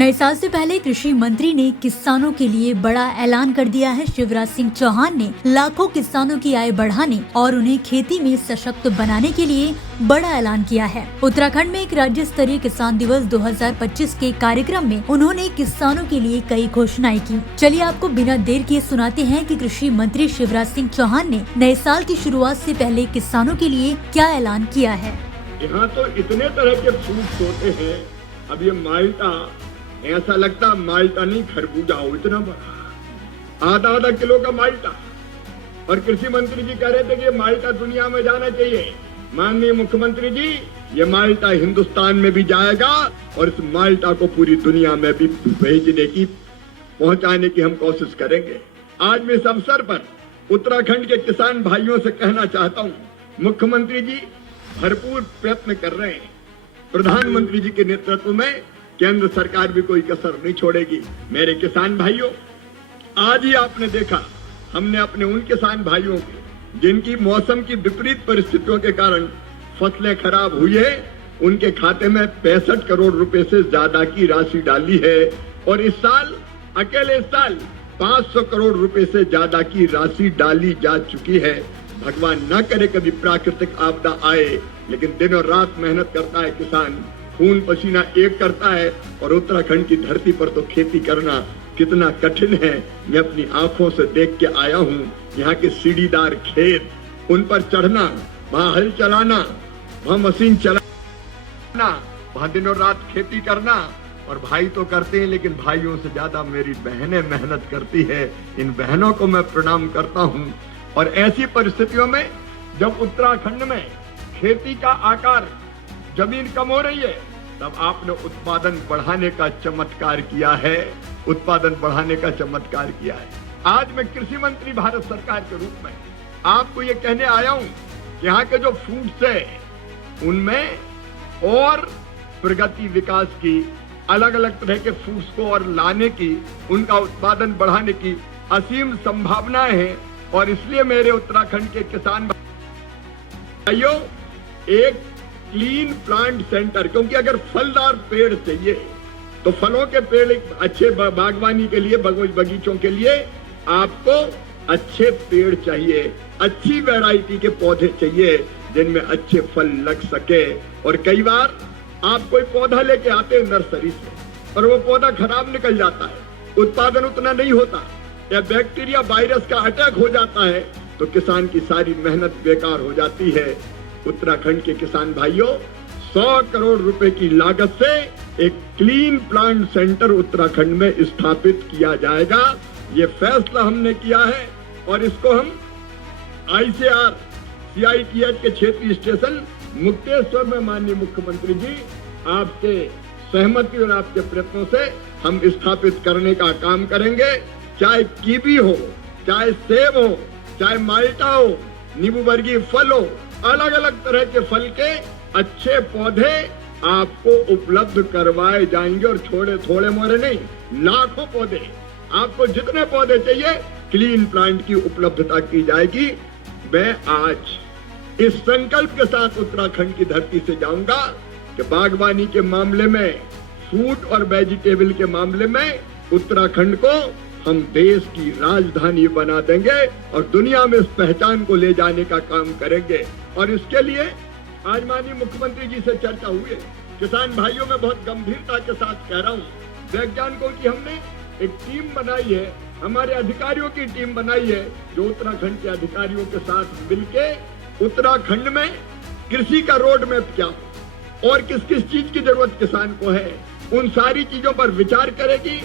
नए साल से पहले कृषि मंत्री ने किसानों के लिए बड़ा ऐलान कर दिया है। शिवराज सिंह चौहान ने लाखों किसानों की आय बढ़ाने और उन्हें खेती में सशक्त बनाने के लिए बड़ा ऐलान किया है। उत्तराखंड में एक राज्य स्तरीय किसान दिवस 2025 के कार्यक्रम में उन्होंने किसानों के लिए कई घोषणाएं की। चलिए आपको बिना देर किए सुनाते हैं कि कृषि मंत्री शिवराज सिंह चौहान ने नए साल की शुरुआत से पहले किसानों के लिए क्या ऐलान किया है। यहाँ तो इतने तरह के फ्रूट्स होते हैं। अब ये माल्टा, ऐसा लगता माल्टा नहीं खरबूजा हो, इतना बड़ा आधा किलो का माल्टा। और कृषि मंत्री जी कह रहे थे कि ये माल्टा दुनिया में जाना चाहिए। माननीय मुख्यमंत्री जी, ये माल्टा हिंदुस्तान में भी जाएगा और इस माल्टा को पूरी दुनिया में भी भेजने की, पहुंचाने की हम कोशिश करेंगे। आज मैं इस अवसर पर उत्तराखंड के किसान भाइयों से कहना चाहता हूँ, मुख्यमंत्री जी भरपूर प्रयत्न कर रहे हैं। प्रधानमंत्री जी के नेतृत्व में केंद्र सरकार भी कोई कसर नहीं छोड़ेगी। मेरे किसान भाइयों, आज ही आपने देखा, हमने अपने उन किसान भाइयों के जिनकी मौसम की विपरीत परिस्थितियों के कारण फसलें खराब हुई है, उनके खाते में 65 करोड़ रुपए से ज्यादा की राशि डाली है। और इस साल, अकेले इस साल 500 करोड़ रुपए से ज्यादा की राशि डाली जा चुकी है। भगवान न करे कभी प्राकृतिक आपदा आए, लेकिन दिन और रात मेहनत करता है किसान, खून पसीना एक करता है। और उत्तराखंड की धरती पर तो खेती करना कितना कठिन है, मैं अपनी आंखों से देख के आया हूँ। यहाँ के सीढ़ीदार खेत, उन पर चढ़ना, वहाँ हल चलाना, वहाँ मशीन चलाना, वहाँ दिनों रात खेती करना। और भाई तो करते हैं, लेकिन भाइयों से ज्यादा मेरी बहनें मेहनत करती है। इन बहनों को मैं प्रणाम करता हूँ। और ऐसी परिस्थितियों में जब उत्तराखंड में खेती का आकार, जमीन कम हो रही है, तब आपने उत्पादन बढ़ाने का चमत्कार किया है। उत्पादन बढ़ाने का चमत्कार किया है। आज मैं कृषि मंत्री भारत सरकार के रूप में आपको ये कहने आया हूँ, यहाँ के जो फ्रूट्स है उनमें और प्रगति विकास की, अलग अलग तरह के फ्रूट्स को और लाने की, उनका उत्पादन बढ़ाने की असीम संभावनाएं हैं। और इसलिए मेरे उत्तराखंड के किसान भाइयों, एक क्लीन प्लांट सेंटर, क्योंकि अगर फलदार पेड़ चाहिए तो फलों के पेड़, अच्छे बागवानी के लिए, बगीचों के लिए आपको अच्छे पेड़ चाहिए, अच्छी वैरायटी के पौधे चाहिए जिनमें अच्छे फल लग सके। और कई बार आप कोई पौधा लेके आते हैं नर्सरी से और वो पौधा खराब निकल जाता है, उत्पादन उतना नहीं होता, या बैक्टीरिया वायरस का अटैक हो जाता है, तो किसान की सारी मेहनत बेकार हो जाती है। उत्तराखंड के किसान भाइयों, 100 करोड़ रुपए की लागत से एक क्लीन प्लांट सेंटर उत्तराखंड में स्थापित किया जाएगा। ये फैसला हमने किया है और इसको हम ICR CITH के क्षेत्रीय स्टेशन मुक्तेश्वर में माननीय मुख्यमंत्री जी आपके सहमति और आपके प्रयत्नों से हम स्थापित करने का काम करेंगे। चाहे कीवी हो, चाहे सेब हो, चाहे माल्टा हो, नींबू वर्गीय फल हो, अलग अलग तरह के फल के अच्छे पौधे आपको उपलब्ध करवाए जाएंगे। और थोड़े मोरे नहीं, लाखों पौधे, आपको जितने पौधे चाहिए क्लीन प्लांट की उपलब्धता की जाएगी। मैं आज इस संकल्प के साथ उत्तराखंड की धरती से जाऊंगा कि बागवानी के मामले में, फ्रूट और वेजिटेबल के मामले में उत्तराखंड को हम देश की राजधानी बना देंगे और दुनिया में इस पहचान को ले जाने का काम करेंगे। और इसके लिए आज माननीय मुख्यमंत्री जी से चर्चा हुई है। किसान भाइयों में बहुत गंभीरता के साथ कह रहा हूँ, वैज्ञानिकों की हमने एक टीम बनाई है, हमारे अधिकारियों की टीम बनाई है, जो उत्तराखंड के अधिकारियों के साथ मिलके उत्तराखंड में कृषि का रोड मैप क्या हो और किस किस चीज की जरूरत किसान को है, उन सारी चीजों पर विचार करेगी।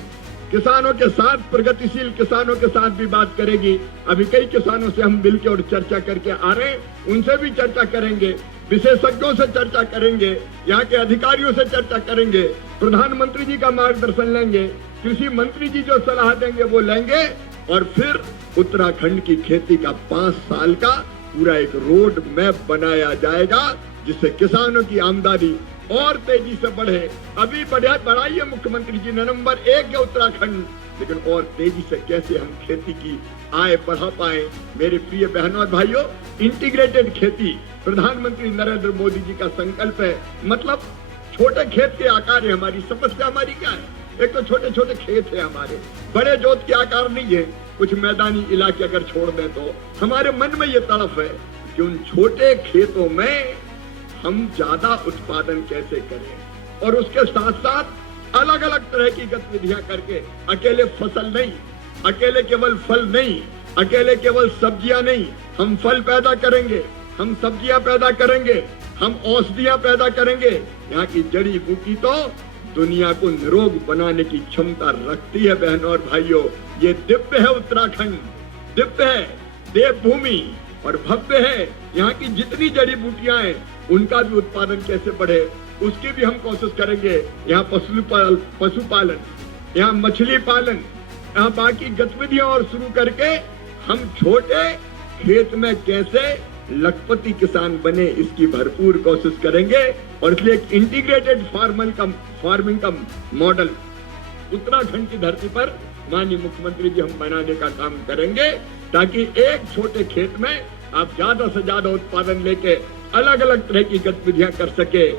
किसानों के साथ, प्रगतिशील किसानों के साथ भी बात करेगी। अभी कई किसानों से हम मिलकर और चर्चा करके आ रहे हैं, उनसे भी चर्चा करेंगे, विशेषज्ञों से चर्चा करेंगे, यहाँ के अधिकारियों से चर्चा करेंगे, प्रधानमंत्री जी का मार्गदर्शन लेंगे, कृषि मंत्री जी जो सलाह देंगे वो लेंगे। और फिर उत्तराखंड की खेती का 5 साल का पूरा एक रोड मैप बनाया जाएगा, जिससे किसानों की आमदनी और तेजी से बढ़े। अभी बढ़ाइए मुख्यमंत्री जी ने, नंबर 1 है उत्तराखंड, लेकिन और तेजी से कैसे हम खेती की आय बढ़ा पाए। मेरे प्रिय बहनों और भाइयों, इंटीग्रेटेड खेती प्रधानमंत्री नरेंद्र मोदी जी का संकल्प है। मतलब छोटे खेत के आकार है। हमारी समस्या हमारी क्या है? एक तो छोटे छोटे खेत है हमारे, बड़े जोत के आकार नहीं है। कुछ मैदानी इलाके अगर छोड़ दें तो हमारे मन में ये तड़फ है कि उन छोटे खेतों में हम ज्यादा उत्पादन कैसे करें, और उसके साथ साथ अलग अलग तरह की गतिविधियां करके, अकेले फसल नहीं, अकेले केवल फल नहीं, अकेले केवल सब्जियां नहीं, हम फल पैदा करेंगे, हम सब्जियां पैदा करेंगे, हम औषधियां पैदा करेंगे। यहाँ की जड़ी बूटी तो दुनिया को निरोग बनाने की क्षमता रखती है। बहनों और भाइयों, ये दिव्य है उत्तराखंड, दिव्य है देवभूमि और भव्य है। यहाँ की जितनी जड़ी बूटियां हैं उनका भी उत्पादन कैसे बढ़े उसकी भी हम कोशिश करेंगे। यहाँ पशुपालन, यहाँ मछली पालन, यहाँ बाकी गतिविधियां और शुरू करके हम छोटे खेत में कैसे लखपति किसान बने इसकी भरपूर कोशिश करेंगे। और इसलिए एक इंटीग्रेटेड फार्मिंग का मॉडल उत्तराखंड की धरती पर माननीय मुख्यमंत्री जी हम बनाने का काम करेंगे, ताकि एक छोटे खेत में आप ज्यादा से ज्यादा उत्पादन लेके अलग अलग तरह की गतिविधियां कर सके।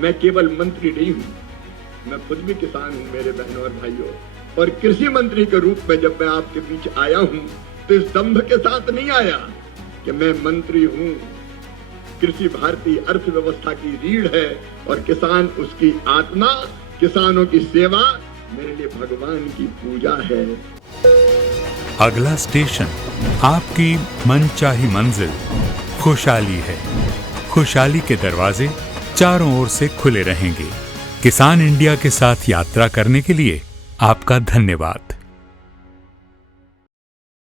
मैं केवल मंत्री नहीं हूँ, मैं खुद भी किसान हूँ मेरे बहनों और भाइयों, और कृषि मंत्री के रूप में जब मैं आपके बीच आया हूँ तो इस दंभ के साथ नहीं आया कि मैं मंत्री हूँ। कृषि भारतीय अर्थव्यवस्था की रीढ़ है और किसान उसकी आत्मा, किसानों की सेवा मेरे लिए भगवान की पूजा है। अगला स्टेशन आपकी मनचाही मंजिल खुशहाली है। खुशहाली के दरवाजे चारों ओर से खुले रहेंगे। किसान इंडिया के साथ यात्रा करने के लिए आपका धन्यवाद।